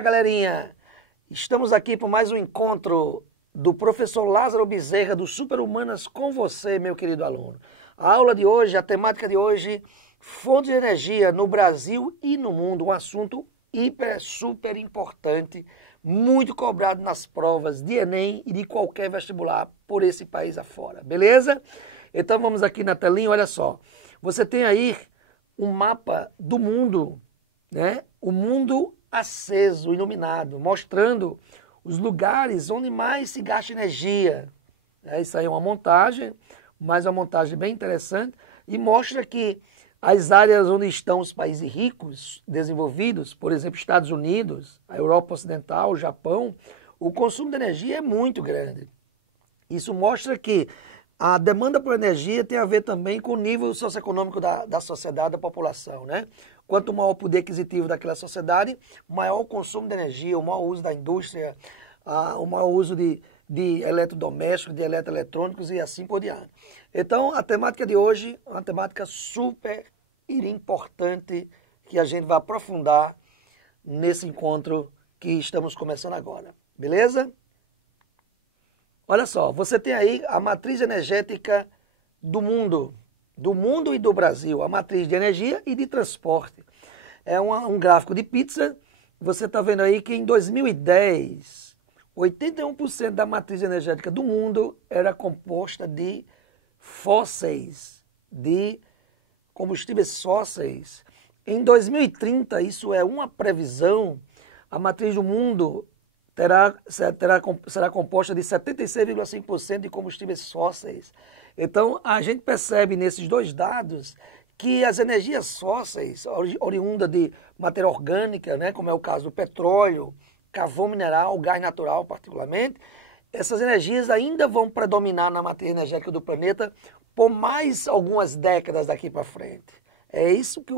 Olá, galerinha! Estamos aqui para mais um encontro do professor Lázaro Bezerra do Super-Humanas com você, meu querido aluno. A aula de hoje, a temática de hoje, fontes de energia no Brasil e no mundo, um assunto super importante, muito cobrado nas provas de Enem e de qualquer vestibular por esse país afora, beleza? Então vamos aqui na telinha, olha só. Você tem aí um mapa do mundo, né? O mundo aceso, iluminado, mostrando os lugares onde mais se gasta energia. Isso aí é uma montagem, mas uma montagem bem interessante, e mostra que as áreas onde estão os países ricos, desenvolvidos, por exemplo, Estados Unidos, a Europa Ocidental, o Japão, o consumo de energia é muito grande. Isso mostra que a demanda por energia tem a ver também com o nível socioeconômico da sociedade, da população, né? Quanto maior o poder aquisitivo daquela sociedade, maior o consumo de energia, o maior uso da indústria, o maior uso de eletrodomésticos, de eletroeletrônicos e assim por diante. Então, a temática de hoje é uma temática super importante que a gente vai aprofundar nesse encontro que estamos começando agora. Beleza? Olha só, você tem aí a matriz energética do mundo e do Brasil, a matriz de energia e de transporte. É um gráfico de pizza. Você está vendo aí que em 2010, 81% da matriz energética do mundo era composta de fósseis, de combustíveis fósseis. Em 2030, isso é uma previsão, a matriz do mundo será composta de 76,5% de combustíveis fósseis. Então, a gente percebe nesses dois dados que as energias fósseis, oriundas de matéria orgânica, né, como é o caso do petróleo, carvão mineral, gás natural particularmente, essas energias ainda vão predominar na matriz energética do planeta por mais algumas décadas daqui para frente. É isso que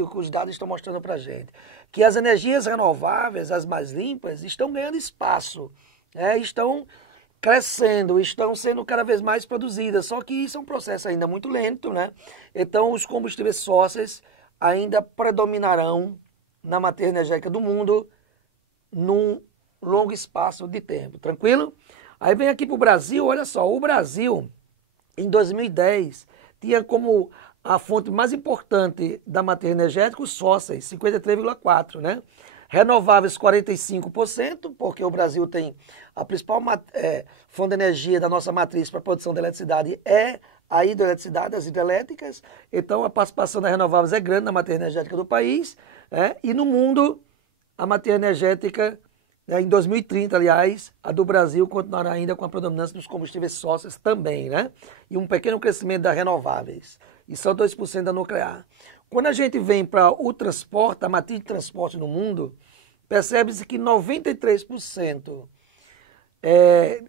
os dados estão mostrando para a gente. Que as energias renováveis, as mais limpas, estão ganhando espaço, estão crescendo, estão sendo cada vez mais produzidas. Só que isso é um processo ainda muito lento, né? Então os combustíveis fósseis ainda predominarão na matriz energética do mundo num longo espaço de tempo. Tranquilo? Aí vem aqui para o Brasil, olha só, o Brasil em 2010 tinha como a fonte mais importante da matriz energética os fósseis, 53,4%, né? Renováveis 45%, porque o Brasil tem a principal fonte de energia da nossa matriz para a produção de eletricidade é a hidroeletricidade, as hidrelétricas. Então a participação das renováveis é grande na matriz energética do país, e no mundo a matriz energética, em 2030, aliás, a do Brasil continuará ainda com a predominância dos combustíveis fósseis também, né? E um pequeno crescimento das renováveis. E só 2% da nuclear. Quando a gente vem para o transporte, a matriz de transporte no mundo, percebe-se que 93%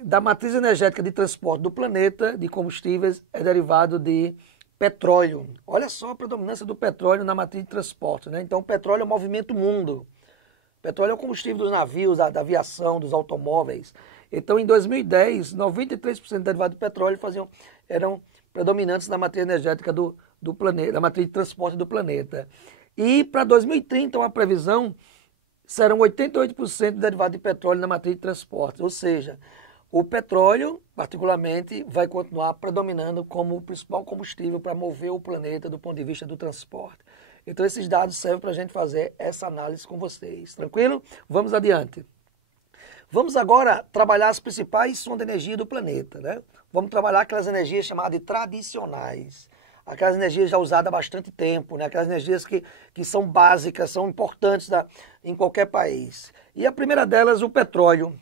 da matriz energética de transporte do planeta, de combustíveis, é derivado de petróleo. Olha só a predominância do petróleo na matriz de transporte, né? Então o petróleo é o movimento mundo. O petróleo é o combustível dos navios, da aviação, dos automóveis. Então, em 2010, 93% derivado do petróleo eram predominantes na matriz energética do planeta, na matriz de transporte do planeta. E para 2030, uma previsão, serão 88% derivado de petróleo na matriz de transporte. Ou seja, o petróleo, particularmente, vai continuar predominando como o principal combustível para mover o planeta do ponto de vista do transporte. Então esses dados servem para a gente fazer essa análise com vocês, tranquilo? Vamos adiante. Vamos agora trabalhar as principais fontes de energia do planeta, né? Vamos trabalhar aquelas energias chamadas de tradicionais, aquelas energias já usadas há bastante tempo, né? Aquelas energias que são básicas, são importantes em qualquer país. E a primeira delas, o petróleo.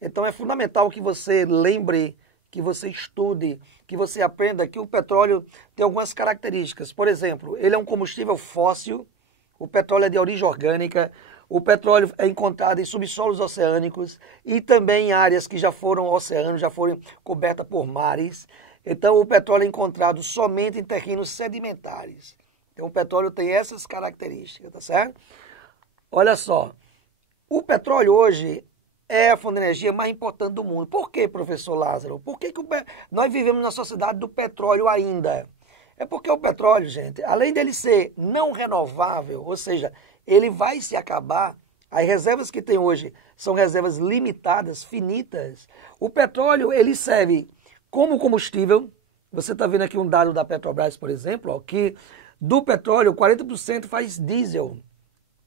Então é fundamental que você lembre, que você estude, que você aprenda que o petróleo tem algumas características. Por exemplo, ele é um combustível fóssil, o petróleo é de origem orgânica, o petróleo é encontrado em subsolos oceânicos e também em áreas que já foram oceanos, já foram cobertas por mares. Então o petróleo é encontrado somente em terrenos sedimentares. Então o petróleo tem essas características, tá certo? Olha só, o petróleo hoje é a fonte de energia mais importante do mundo. Por quê, professor Lázaro? Por que nós vivemos na sociedade do petróleo ainda? É porque o petróleo, gente, além dele ser não renovável, ou seja, ele vai se acabar, As reservas que tem hoje são reservas limitadas, finitas. O petróleo, ele serve como combustível. Você está vendo aqui um dado da Petrobras, por exemplo, ó, que do petróleo, 40% faz diesel,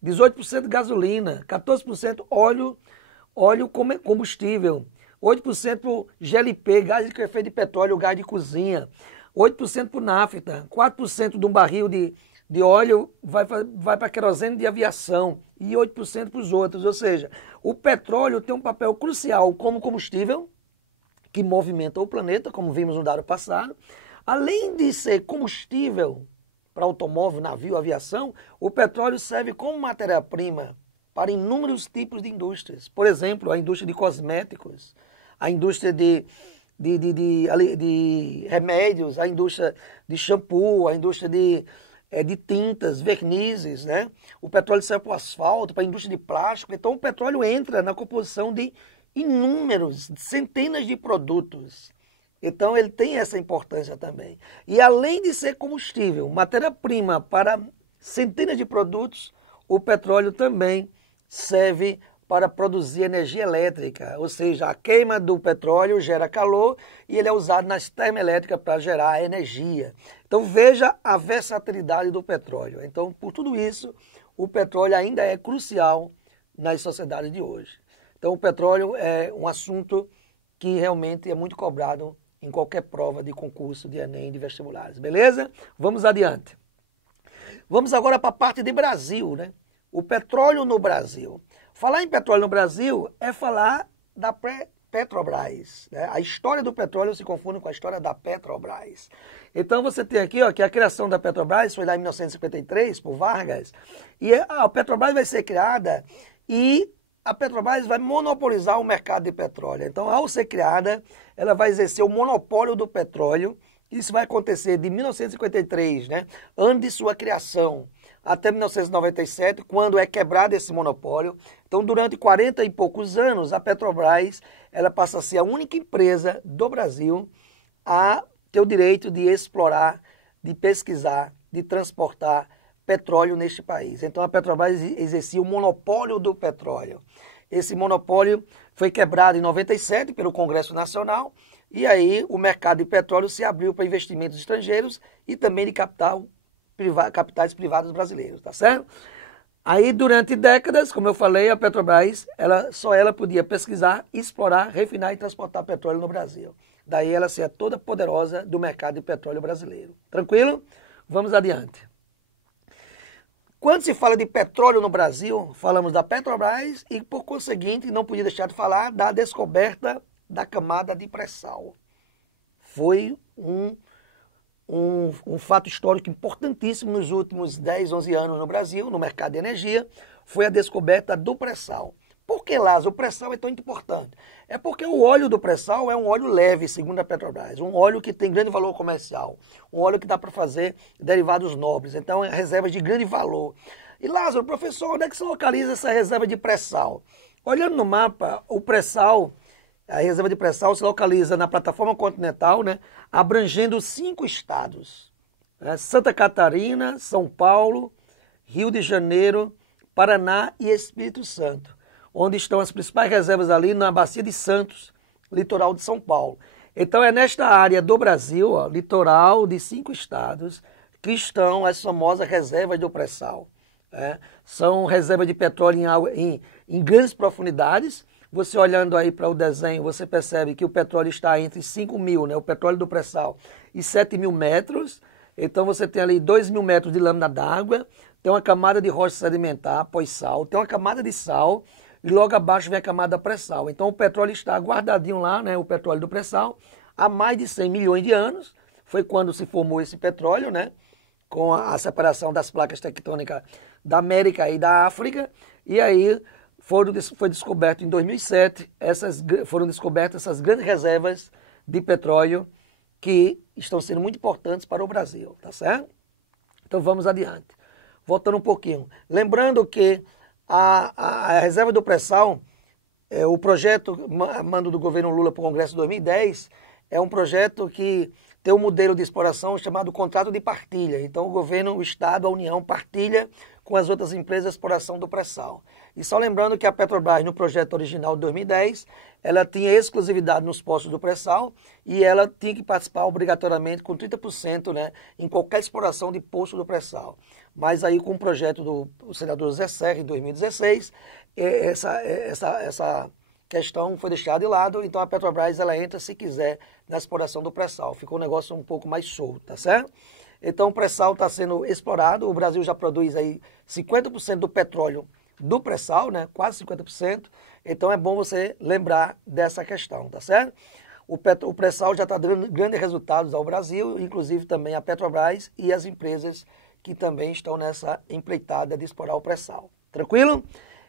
18% gasolina, 14% óleo combustível, 8% GLP, gás de efeito de petróleo, gás de cozinha, 8% por nafta, 4% de um barril de óleo vai para querosene de aviação e 8% para os outros. Ou seja, o petróleo tem um papel crucial como combustível que movimenta o planeta, como vimos no dado passado. Além de ser combustível para automóvel, navio, aviação, o petróleo serve como matéria-prima para inúmeros tipos de indústrias. Por exemplo, a indústria de cosméticos, a indústria de remédios, a indústria de shampoo, a indústria de tintas, vernizes, né? O petróleo serve para o asfalto, para a indústria de plástico. Então o petróleo entra na composição de inúmeros, centenas de produtos. Então ele tem essa importância também. E além de ser combustível, matéria-prima para centenas de produtos, o petróleo também serve para produzir energia elétrica, ou seja, a queima do petróleo gera calor e ele é usado nas termoelétricas para gerar energia. Então veja a versatilidade do petróleo. Então, por tudo isso, o petróleo ainda é crucial nas sociedades de hoje. Então o petróleo é um assunto que realmente é muito cobrado em qualquer prova de concurso de Enem, de vestibulares, beleza? Vamos adiante. Vamos agora para a parte de Brasil, né? O petróleo no Brasil. Falar em petróleo no Brasil é falar da Petrobras, né? A história do petróleo se confunde com a história da Petrobras. Então você tem aqui, ó, que a criação da Petrobras foi lá em 1953, por Vargas, e a Petrobras vai ser criada e a Petrobras vai monopolizar o mercado de petróleo. Então, ao ser criada, ela vai exercer o monopólio do petróleo. Isso vai acontecer de 1953, né, ano de sua criação, até 1997, quando é quebrado esse monopólio. Então, durante 40 e poucos anos, a Petrobras ela passa a ser a única empresa do Brasil a ter o direito de explorar, de pesquisar, de transportar petróleo neste país. Então a Petrobras exercia o monopólio do petróleo. Esse monopólio foi quebrado em 97 pelo Congresso Nacional e aí o mercado de petróleo se abriu para investimentos estrangeiros e também de capitais privados brasileiros, tá certo? Aí durante décadas, como eu falei, a Petrobras, só ela podia pesquisar, explorar, refinar e transportar petróleo no Brasil. Daí ela ser toda poderosa do mercado de petróleo brasileiro. Tranquilo? Vamos adiante. Quando se fala de petróleo no Brasil, falamos da Petrobras e, por conseguinte, não podia deixar de falar da descoberta da camada de pré-sal. Foi um fato histórico importantíssimo nos últimos 10, 11 anos no Brasil, no mercado de energia, foi a descoberta do pré-sal. Por que, Lázaro, o pré-sal é tão importante? É porque o óleo do pré-sal é um óleo leve, segundo a Petrobras, um óleo que tem grande valor comercial, um óleo que dá para fazer derivados nobres, então é reserva de grande valor. E Lázaro, professor, onde é que se localiza essa reserva de pré-sal? Olhando no mapa, o pré-sal, a reserva de pré-sal se localiza na plataforma continental, né, abrangendo 5 estados, né, Santa Catarina, São Paulo, Rio de Janeiro, Paraná e Espírito Santo, onde estão as principais reservas ali na Bacia de Santos, litoral de São Paulo. Então é nesta área do Brasil, ó, litoral de 5 estados, que estão as famosas reservas do pré-sal. Né? São reservas de petróleo em grandes profundidades. Você olhando aí para o desenho, você percebe que o petróleo está entre 5.000, né, o petróleo do pré-sal, e 7.000 metros. Então você tem ali 2.000 metros de lâmina d'água, tem uma camada de rocha sedimentar pós-sal, tem uma camada de sal, e logo abaixo vem a camada pré-sal. Então o petróleo está guardadinho lá, né, o petróleo do pré-sal, há mais de 100 milhões de anos. Foi quando se formou esse petróleo, né, com a separação das placas tectônicas da América e da África. E aí foi descoberto em 2007, foram descobertas essas grandes reservas de petróleo que estão sendo muito importantes para o Brasil, tá certo? Então vamos adiante. Voltando um pouquinho. Lembrando que a reserva do pré-sal, o projeto mando do governo Lula para o Congresso de 2010, é um projeto que tem um modelo de exploração chamado contrato de partilha. Então o governo, o Estado, a União partilha com as outras empresas de exploração do pré-sal. E só lembrando que a Petrobras, no projeto original de 2010, ela tinha exclusividade nos postos do pré-sal e ela tinha que participar obrigatoriamente com 30%, né, em qualquer exploração de posto do pré-sal. Mas aí com o projeto do senador Zé Serra, em 2016, essa questão foi deixada de lado, então a Petrobras ela entra, se quiser, na exploração do pré-sal. Ficou um negócio um pouco mais solto, tá certo? Então o pré-sal está sendo explorado, o Brasil já produz aí 50% do petróleo do pré-sal, né? Quase 50%, então é bom você lembrar dessa questão, tá certo? O pré-sal já está dando grandes resultados ao Brasil, inclusive também a Petrobras e as empresas que também estão nessa empreitada de explorar o pré-sal. Tranquilo?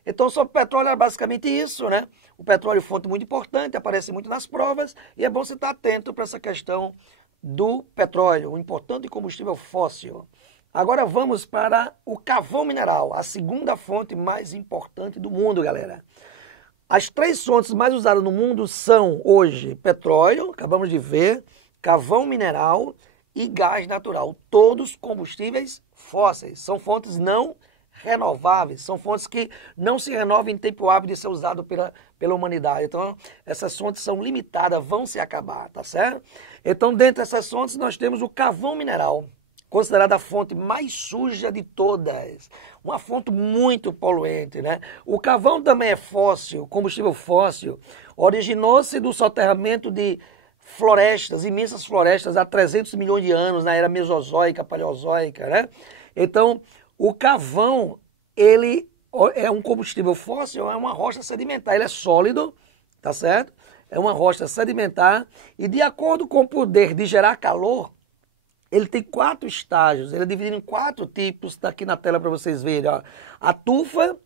Então, sobre o petróleo é basicamente isso, né? O petróleo é fonte muito importante, aparece muito nas provas, e é bom você estar atento para essa questão do petróleo, um importante combustível fóssil. Agora vamos para o carvão mineral, a segunda fonte mais importante do mundo, galera. As 3 fontes mais usadas no mundo são, hoje, petróleo, acabamos de ver, carvão mineral e gás natural. Todos combustíveis fósseis, são fontes não renováveis, são fontes que não se renovam em tempo hábil de ser usado pela humanidade. Então, essas fontes são limitadas, vão se acabar, tá certo? Então, dentre essas fontes, nós temos o carvão mineral, considerada a fonte mais suja de todas, uma fonte muito poluente, né? O carvão também é fóssil, combustível fóssil, originou-se do soterramento de florestas, imensas florestas, há 300 milhões de anos, na era mesozoica, paleozoica, né? Então, o carvão, ele é um combustível fóssil, é uma rocha sedimentar, ele é sólido, tá certo? É uma rocha sedimentar e de acordo com o poder de gerar calor, ele tem 4 estágios, ele é dividido em 4 tipos, está aqui na tela para vocês verem. Ó. A tufa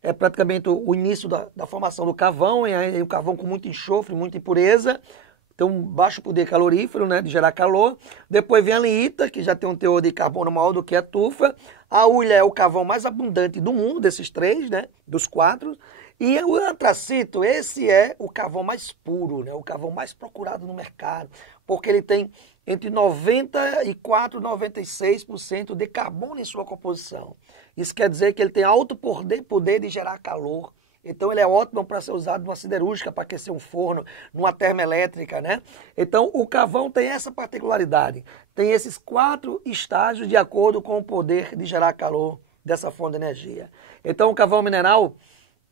é praticamente o início da formação do carvão, é o carvão com muito enxofre, muita impureza, tem um baixo poder calorífero, né, de gerar calor. Depois vem a lignita, que já tem um teor de carbono maior do que a tufa. A hulha é o carvão mais abundante do mundo, desses 3, né, dos 4. E o antracito, esse é o carvão mais puro, né, o carvão mais procurado no mercado, porque ele tem entre 94% e 96% de carbono em sua composição. Isso quer dizer que ele tem alto poder de gerar calor. Então ele é ótimo para ser usado numa siderúrgica, para aquecer um forno, numa termoelétrica, né? Então o carvão tem essa particularidade, tem esses 4 estágios de acordo com o poder de gerar calor dessa fonte de energia. Então o carvão mineral,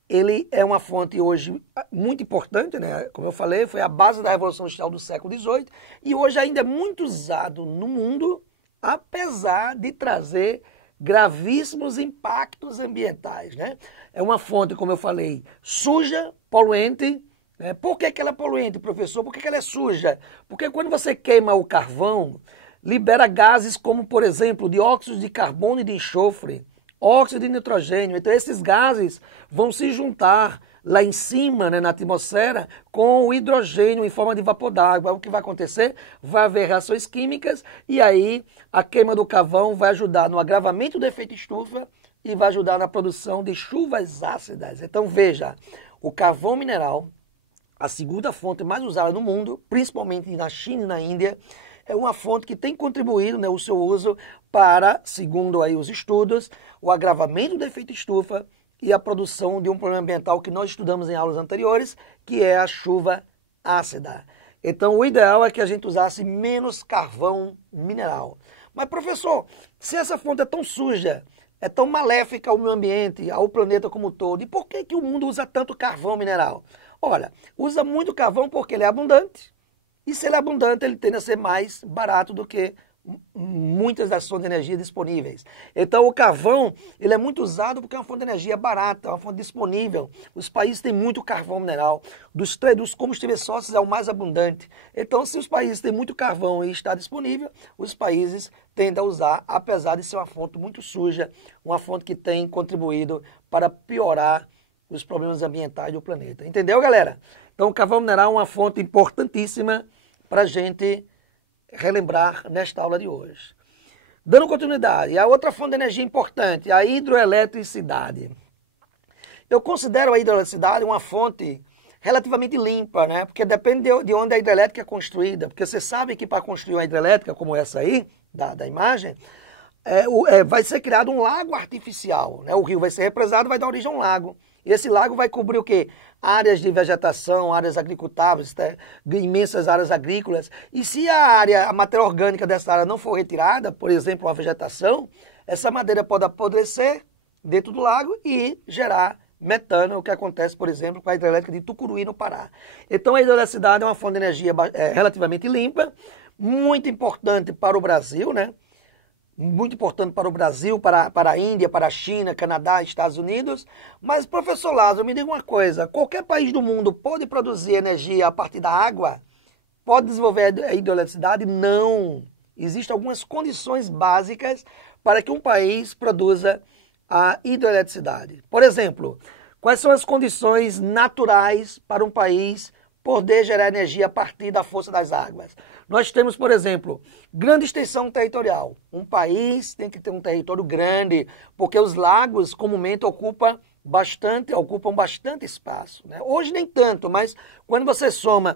ele é uma fonte hoje muito importante, né? Como eu falei, foi a base da Revolução Industrial do século XVIII e hoje ainda é muito usado no mundo, apesar de trazer gravíssimos impactos ambientais, né? É uma fonte, como eu falei, suja, poluente. Né? Por que ela é poluente, professor? Por que ela é suja? Porque quando você queima o carvão, libera gases como, por exemplo, dióxido de carbono e de enxofre, óxido de nitrogênio. Então esses gases vão se juntar lá em cima, né, na atmosfera, com o hidrogênio em forma de vapor d'água. O que vai acontecer? Vai haver reações químicas e aí a queima do carvão vai ajudar no agravamento do efeito estufa e vai ajudar na produção de chuvas ácidas. Então veja, o carvão mineral, a segunda fonte mais usada no mundo, principalmente na China e na Índia, é uma fonte que tem contribuído, né, o seu uso para, segundo aí os estudos, o agravamento do efeito estufa e a produção de um problema ambiental que nós estudamos em aulas anteriores, que é a chuva ácida. Então o ideal é que a gente usasse menos carvão mineral. Mas professor, se essa fonte é tão suja, é tão maléfica ao meio ambiente, ao planeta como um todo, e por que o mundo usa tanto carvão mineral? Olha, usa muito carvão porque ele é abundante, e se ele é abundante, ele tende a ser mais barato do que muitas das fontes de energia disponíveis. Então o carvão, ele é muito usado porque é uma fonte de energia barata, é uma fonte disponível. Os países têm muito carvão mineral. Dos combustíveis fósseis é o mais abundante. Então se os países têm muito carvão e está disponível, os países tendem a usar, apesar de ser uma fonte muito suja, uma fonte que tem contribuído para piorar os problemas ambientais do planeta. Entendeu, galera? Então o carvão mineral é uma fonte importantíssima para a gente relembrar nesta aula de hoje. Dando continuidade, a outra fonte de energia importante, a hidroeletricidade. Eu considero a hidroeletricidade uma fonte relativamente limpa, né? Porque depende de onde a hidrelétrica é construída. Porque você sabe que para construir uma hidrelétrica como essa aí, da imagem, vai ser criado um lago artificial, né? O rio vai ser represado, vai dar origem a um lago. Esse lago vai cobrir o quê? Áreas de vegetação, áreas agricultáveis, né? Imensas áreas agrícolas. E se a matéria orgânica dessa área não for retirada, por exemplo, a vegetação, essa madeira pode apodrecer dentro do lago e gerar metano, o que acontece, por exemplo, com a hidrelétrica de Tucuruí, no Pará. Então a hidroeletricidade é uma fonte de energia relativamente limpa, muito importante para o Brasil, né? Muito importante para o Brasil, para a Índia, para a China, Canadá, Estados Unidos. Mas, professor Lázaro, me diga uma coisa, qualquer país do mundo pode produzir energia a partir da água? Pode desenvolver a hidroeletricidade? Não. Existem algumas condições básicas para que um país produza a hidroeletricidade. Por exemplo, quais são as condições naturais para um país poder gerar energia a partir da força das águas? Nós temos, por exemplo, grande extensão territorial. Um país tem que ter um território grande, porque os lagos comumente ocupam bastante espaço, né? Hoje nem tanto, mas quando você soma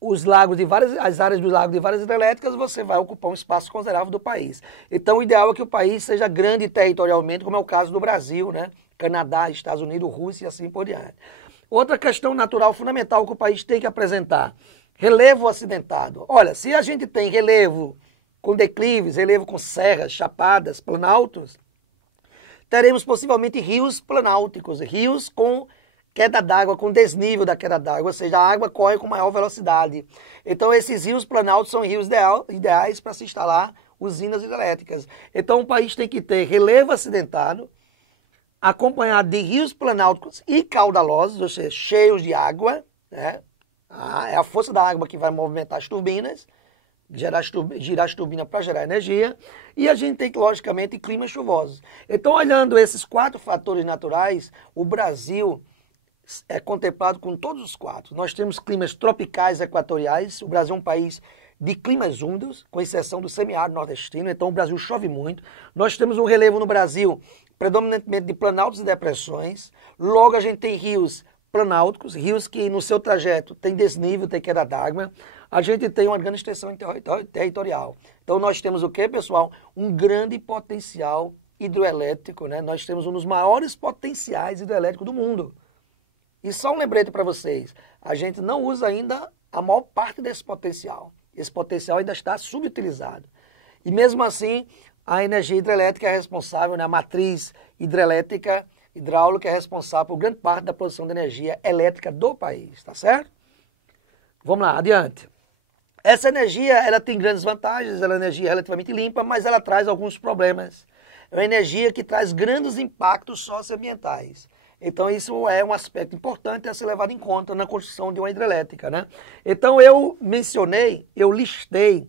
as áreas do lago de várias hidrelétricas, você vai ocupar um espaço considerável do país. Então o ideal é que o país seja grande territorialmente, como é o caso do Brasil, né? Canadá, Estados Unidos, Rússia e assim por diante. Outra questão natural fundamental que o país tem que apresentar: relevo acidentado. Olha, se a gente tem relevo com declives, relevo com serras, chapadas, planaltos, teremos possivelmente rios planálticos, rios com queda d'água, com desnível da queda d'água, ou seja, a água corre com maior velocidade. Então esses rios planálticos são rios ideais para se instalar usinas hidrelétricas. Então o país tem que ter relevo acidentado, acompanhado de rios planálticos e caudalosos, ou seja, cheios de água, né? É a força da água que vai movimentar as turbinas, girar as turbinas para gerar energia, e a gente tem, logicamente, climas chuvosos. Então, olhando esses 4 fatores naturais, o Brasil é contemplado com todos os 4. Nós temos climas tropicais equatoriais, o Brasil é um país de climas úmidos, com exceção do semiárido nordestino, então o Brasil chove muito. Nós temos um relevo no Brasil predominantemente de planaltos e depressões, logo a gente tem rios planálticos, rios que no seu trajeto tem desnível, tem queda d'água, a gente tem uma grande extensão territorial. Então nós temos o que, pessoal? Um grande potencial hidroelétrico, né? Nós temos um dos maiores potenciais hidroelétricos do mundo. E só um lembrete para vocês, a gente não usa ainda a maior parte desse potencial. Esse potencial ainda está subutilizado. E mesmo assim, a energia hidrelétrica é responsável, né? A matriz hidráulica é responsável por grande parte da produção de energia elétrica do país, tá certo? Vamos lá, adiante. Essa energia, ela tem grandes vantagens, ela é uma energia relativamente limpa, mas ela traz alguns problemas. É uma energia que traz grandes impactos socioambientais. Então isso é um aspecto importante a ser levado em conta na construção de uma hidrelétrica, né? Então eu listei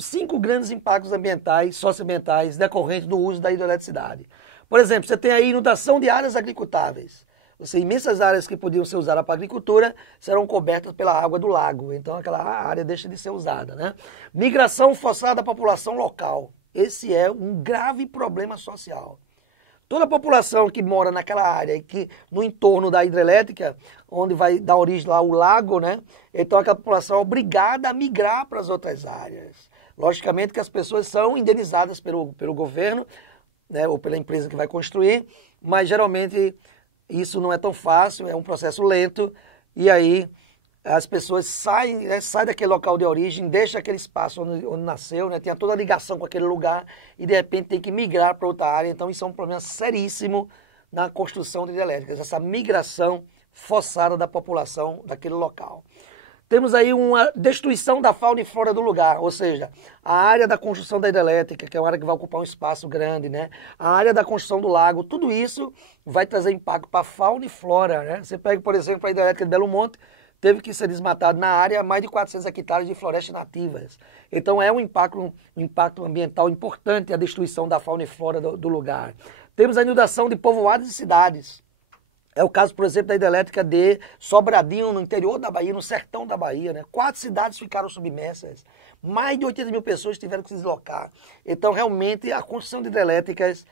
5 grandes impactos ambientais, socioambientais decorrentes do uso da hidroeletricidade. Por exemplo, você tem a inundação de áreas agricultáveis. Imensas áreas que podiam ser usadas para agricultura serão cobertas pela água do lago. Então aquela área deixa de ser usada, né? Migração forçada da população local. Esse é um grave problema social. Toda a população que mora naquela área, que no entorno da hidrelétrica, onde vai dar origem lá o lago, né? Então aquela população é obrigada a migrar para as outras áreas. Logicamente que as pessoas são indenizadas pelo governo, né? Ou pela empresa que vai construir, mas geralmente isso não é tão fácil, é um processo lento, e aí as pessoas saem daquele local de origem, deixam aquele espaço onde nasceu, né? Tem toda a ligação com aquele lugar e de repente tem que migrar para outra área. Então isso é um problema seríssimo na construção de hidrelétricas, essa migração forçada da população daquele local. Temos aí uma destruição da fauna e flora do lugar, ou seja, a área da construção da hidrelétrica, que é uma área que vai ocupar um espaço grande, né? A área da construção do lago, tudo isso vai trazer impacto para a fauna e flora, né? Você pega, por exemplo, a hidrelétrica de Belo Monte, teve que ser desmatado na área mais de 400 hectares de florestas nativas. Então é um impacto ambiental importante a destruição da fauna e flora do lugar. Temos a inundação de povoados e cidades. É o caso, por exemplo, da hidrelétrica de Sobradinho, no interior da Bahia, no sertão da Bahia, né? 4 cidades ficaram submersas. Mais de 80 mil pessoas tiveram que se deslocar. Então, realmente, a construção de hidrelétricas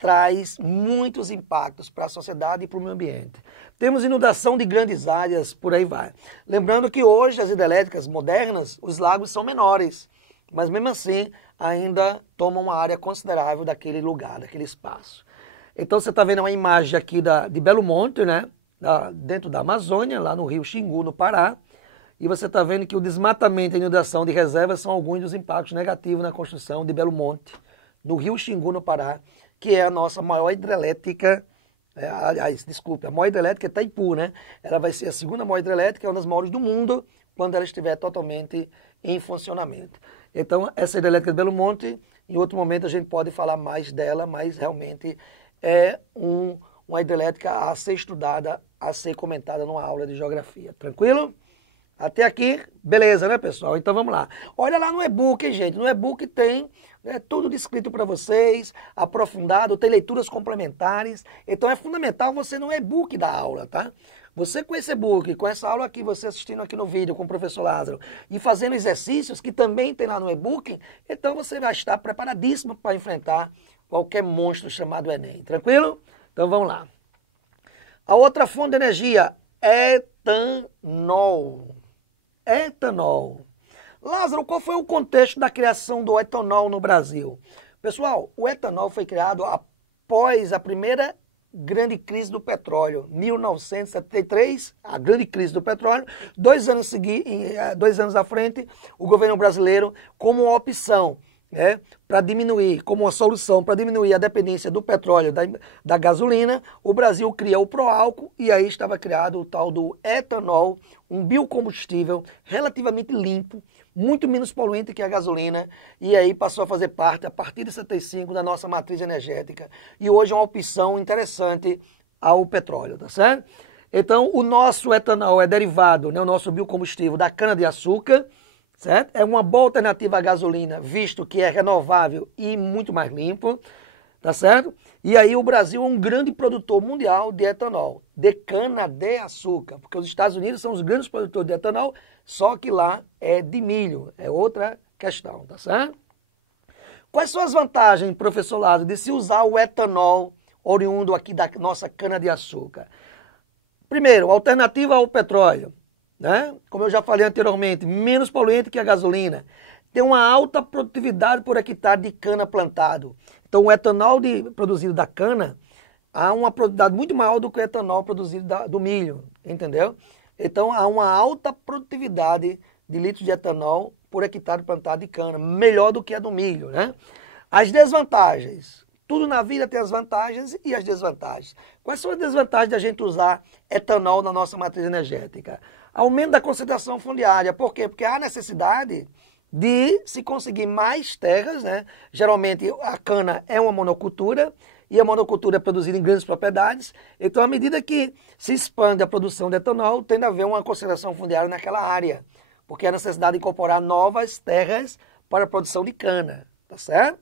traz muitos impactos para a sociedade e para o meio ambiente. Temos inundação de grandes áreas, por aí vai. Lembrando que hoje as hidrelétricas modernas, os lagos são menores. mas mesmo assim ainda toma uma área considerável daquele lugar, daquele espaço. Então você está vendo uma imagem aqui de Belo Monte, né? Dentro da Amazônia, lá no rio Xingu, no Pará. E você está vendo que o desmatamento e a inundação de reservas são alguns dos impactos negativos na construção de Belo Monte, no rio Xingu, no Pará, que é a nossa maior hidrelétrica, a maior hidrelétrica é Itaipu, né? Ela vai ser a segunda maior hidrelétrica, é uma das maiores do mundo, quando ela estiver totalmente em funcionamento. Então, essa hidrelétrica de Belo Monte, em outro momento a gente pode falar mais dela, mas realmente é uma hidrelétrica a ser estudada, a ser comentada numa aula de geografia. Tranquilo? Até aqui, beleza, né, pessoal? Então vamos lá. Olha lá no e-book, gente. No e-book tem tudo descrito para vocês, aprofundado, tem leituras complementares. Então é fundamental você no e-book da aula, tá? Você com esse e-book, com essa aula aqui, você assistindo aqui no vídeo com o professor Lázaro e fazendo exercícios que também tem lá no e-book, então você vai estar preparadíssimo para enfrentar qualquer monstro chamado Enem. Tranquilo? Então vamos lá. A outra fonte de energia, etanol. Etanol. Lázaro, qual foi o contexto da criação do etanol no Brasil? Pessoal, o etanol foi criado após a primeira grande crise do petróleo, 1973, a grande crise do petróleo. 2 anos à frente, o governo brasileiro, como uma opção, para diminuir, como uma solução para diminuir a dependência do petróleo, da gasolina, o Brasil cria o pró-álcool e aí estava criado o tal do etanol, um biocombustível relativamente limpo, muito menos poluente que a gasolina, e aí passou a fazer parte, a partir de 75, da nossa matriz energética. E hoje é uma opção interessante ao petróleo, tá certo? Então, o nosso etanol é derivado, o nosso biocombustível, da cana-de-açúcar, certo? É uma boa alternativa à gasolina, visto que é renovável e muito mais limpo, tá certo? E aí o Brasil é um grande produtor mundial de etanol, de cana-de-açúcar, porque os Estados Unidos são os grandes produtores de etanol, só que lá é de milho, é outra questão, tá certo? Quais são as vantagens, professor Lázaro, de se usar o etanol oriundo aqui da nossa cana-de-açúcar? Primeiro, alternativa ao petróleo, né? Como eu já falei anteriormente, menos poluente que a gasolina. Tem uma alta produtividade por hectare de cana plantado. Então o etanol produzido da cana há uma produtividade muito maior do que o etanol produzido do milho, entendeu? Então há uma alta produtividade de litros de etanol por hectare plantado de cana, melhor do que a do milho, né? As desvantagens. Tudo na vida tem as vantagens e as desvantagens. Quais são as desvantagens da gente usar etanol na nossa matriz energética? Aumento da concentração fundiária. Por quê? Porque há necessidade de se conseguir mais terras, né? Geralmente a cana é uma monocultura e a monocultura é produzida em grandes propriedades. Então, à medida que se expande a produção de etanol, tende a haver uma concentração fundiária naquela área, porque há necessidade de incorporar novas terras para a produção de cana, tá certo?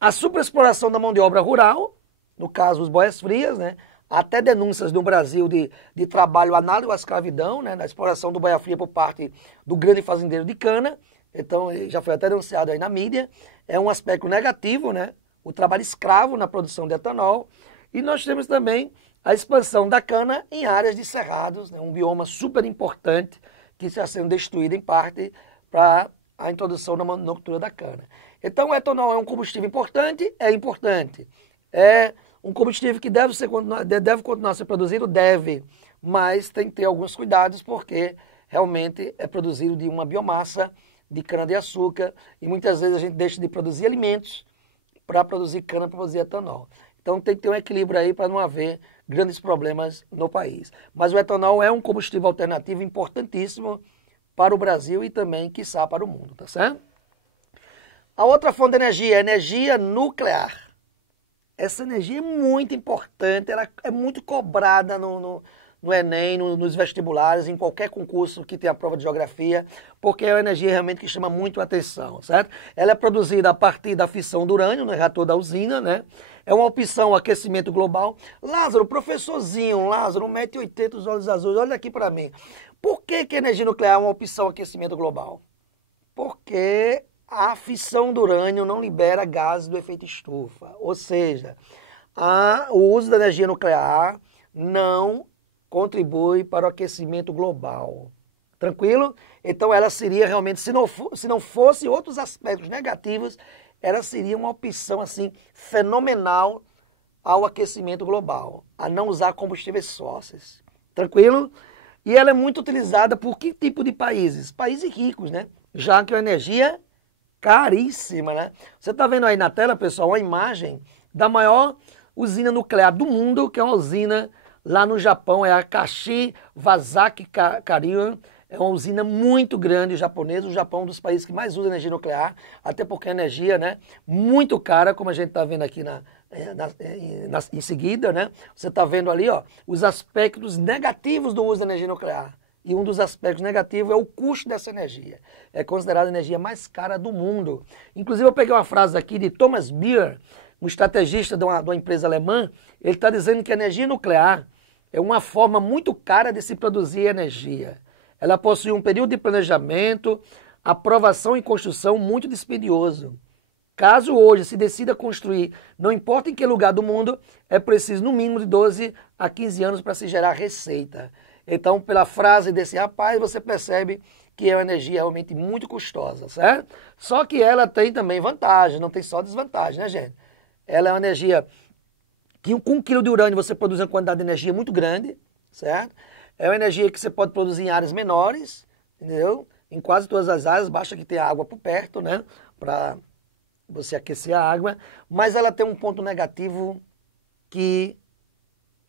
A superexploração da mão de obra rural, no caso os boias-frias, né? Até denúncias no Brasil de trabalho análogo à escravidão, né? Na exploração do boia-fria por parte do grande fazendeiro de cana. Então, já foi até denunciado aí na mídia. É um aspecto negativo, né? O trabalho escravo na produção de etanol. E nós temos também a expansão da cana em áreas de cerrados, né? Um bioma super importante que está sendo destruído em parte para a introdução da monocultura da cana. Então, o etanol é um combustível importante? É importante. É um combustível que deve continuar a ser produzido? Deve, mas tem que ter alguns cuidados porque realmente é produzido de uma biomassa de cana-de-açúcar e muitas vezes a gente deixa de produzir alimentos para produzir cana, para produzir etanol. Então tem que ter um equilíbrio aí para não haver grandes problemas no país. Mas o etanol é um combustível alternativo importantíssimo para o Brasil e também, quiçá, para o mundo, tá certo? A outra fonte de energia é a energia nuclear. Essa energia é muito importante, ela é muito cobrada no Enem, nos vestibulares, em qualquer concurso que tenha prova de geografia, porque é uma energia realmente que chama muito a atenção, certo? Ela é produzida a partir da fissão do urânio, no reator da usina, né? É uma opção ao aquecimento global. Lázaro, professorzinho, Lázaro, 1,80 m, os olhos azuis, olha aqui para mim. Por que a energia nuclear é uma opção ao aquecimento global? Porque a fissão do urânio não libera gases do efeito estufa, ou seja, o uso da energia nuclear não contribui para o aquecimento global, Tranquilo? Então ela seria realmente, se não fosse outros aspectos negativos, ela seria uma opção assim fenomenal ao aquecimento global, a não usar combustíveis fósseis. Tranquilo? E ela é muito utilizada por que tipo de países? Países ricos, né? Já que é uma energia caríssima, né? Você está vendo aí na tela, pessoal, uma imagem da maior usina nuclear do mundo, que é uma usina lá no Japão, é a Kashiwazaki Kariwa. É uma usina muito grande japonesa. O Japão é um dos países que mais usa energia nuclear, até porque a energia, né, muito cara, como a gente está vendo aqui em seguida, né? Você está vendo ali, ó, os aspectos negativos do uso da energia nuclear. E um dos aspectos negativos é o custo dessa energia. É considerada a energia mais cara do mundo. Inclusive, eu peguei uma frase aqui de Thomas Beer, um estrategista de uma empresa alemã. Ele está dizendo que a energia nuclear é uma forma muito cara de se produzir energia. Ela possui um período de planejamento, aprovação e construção muito dispendioso. Caso hoje se decida construir, não importa em que lugar do mundo, é preciso no mínimo de 12 a 15 anos para se gerar receita. Então, pela frase desse rapaz, você percebe que é uma energia realmente muito custosa, certo? Só que ela tem também vantagem, não tem só desvantagem, né, gente? Ela é uma energia que com 1 quilo de urânio você produz uma quantidade de energia muito grande, certo? É uma energia que você pode produzir em áreas menores, entendeu? Em quase todas as áreas, basta que tenha água por perto, né? Para você aquecer a água. Mas ela tem um ponto negativo que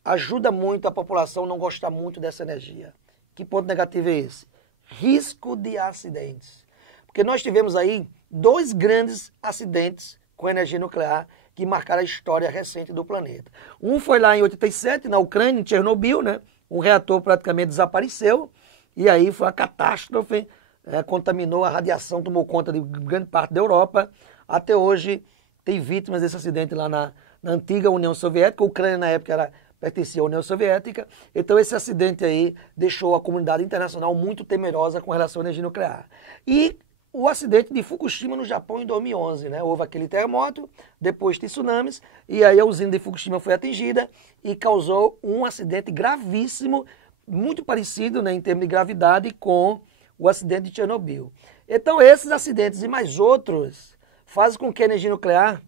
ajuda muito a população a não gostar muito dessa energia. Que ponto negativo é esse? Risco de acidentes. Porque nós tivemos aí 2 grandes acidentes com energia nuclear que marcaram a história recente do planeta. Um foi lá em 87, na Ucrânia, em Chernobyl, né? Um reator praticamente desapareceu, e aí foi uma catástrofe, contaminou a radiação, tomou conta de grande parte da Europa. Até hoje tem vítimas desse acidente lá na antiga União Soviética. A Ucrânia na época pertencia à União Soviética. Então esse acidente aí deixou a comunidade internacional muito temerosa com relação à energia nuclear. E o acidente de Fukushima no Japão em 2011, né? Houve aquele terremoto, depois de tsunamis, e aí a usina de Fukushima foi atingida e causou um acidente gravíssimo, muito parecido, né, em termos de gravidade com o acidente de Chernobyl. Então esses acidentes e mais outros fazem com que a energia nuclear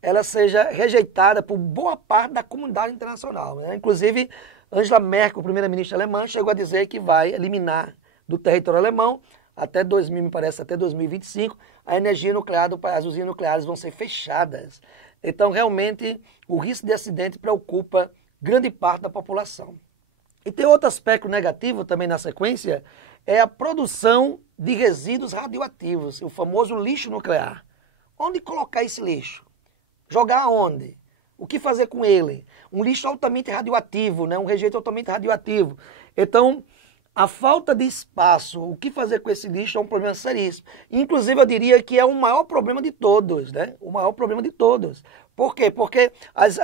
ela seja rejeitada por boa parte da comunidade internacional, né? Inclusive, Angela Merkel, primeira-ministra alemã, chegou a dizer que vai eliminar do território alemão até 2000, me parece, até 2025, a energia nuclear, as usinas nucleares vão ser fechadas. Então, realmente, o risco de acidente preocupa grande parte da população. E tem outro aspecto negativo também na sequência, é a produção de resíduos radioativos, o famoso lixo nuclear. Onde colocar esse lixo? Jogar onde? O que fazer com ele? Um lixo altamente radioativo, né? Um rejeito altamente radioativo. Então, a falta de espaço, o que fazer com esse lixo é um problema seríssimo. Inclusive, eu diria que é o maior problema de todos, né? O maior problema de todos. Por quê? Porque as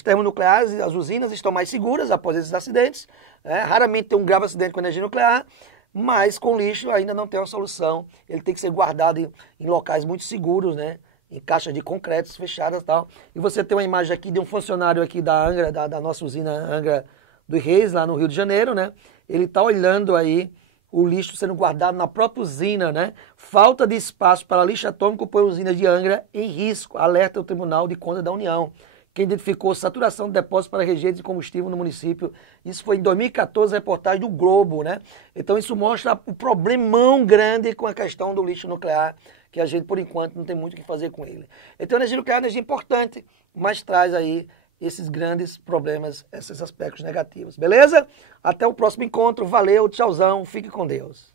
termonucleares, as usinas estão mais seguras após esses acidentes. Né? Raramente tem um grave acidente com energia nuclear, mas com lixo ainda não tem uma solução. Ele tem que ser guardado em locais muito seguros, né? Em caixas de concretos fechadas e tal. E você tem uma imagem aqui de um funcionário aqui da Angra, da nossa usina Angra dos Reis, lá no Rio de Janeiro, né? Ele está olhando aí o lixo sendo guardado na própria usina, né? Falta de espaço para lixo atômico põe a usina de Angra em risco, alerta o Tribunal de Contas da União, que identificou saturação de depósitos para rejeitos de combustível no município. Isso foi em 2014, reportagem do Globo, né? Então isso mostra o problemão grande com a questão do lixo nuclear, que a gente, por enquanto, não tem muito o que fazer com ele. Então a energia nuclear é uma energia importante, mas traz aí esses grandes problemas, esses aspectos negativos. Beleza? Até o próximo encontro. Valeu, tchauzão, fique com Deus.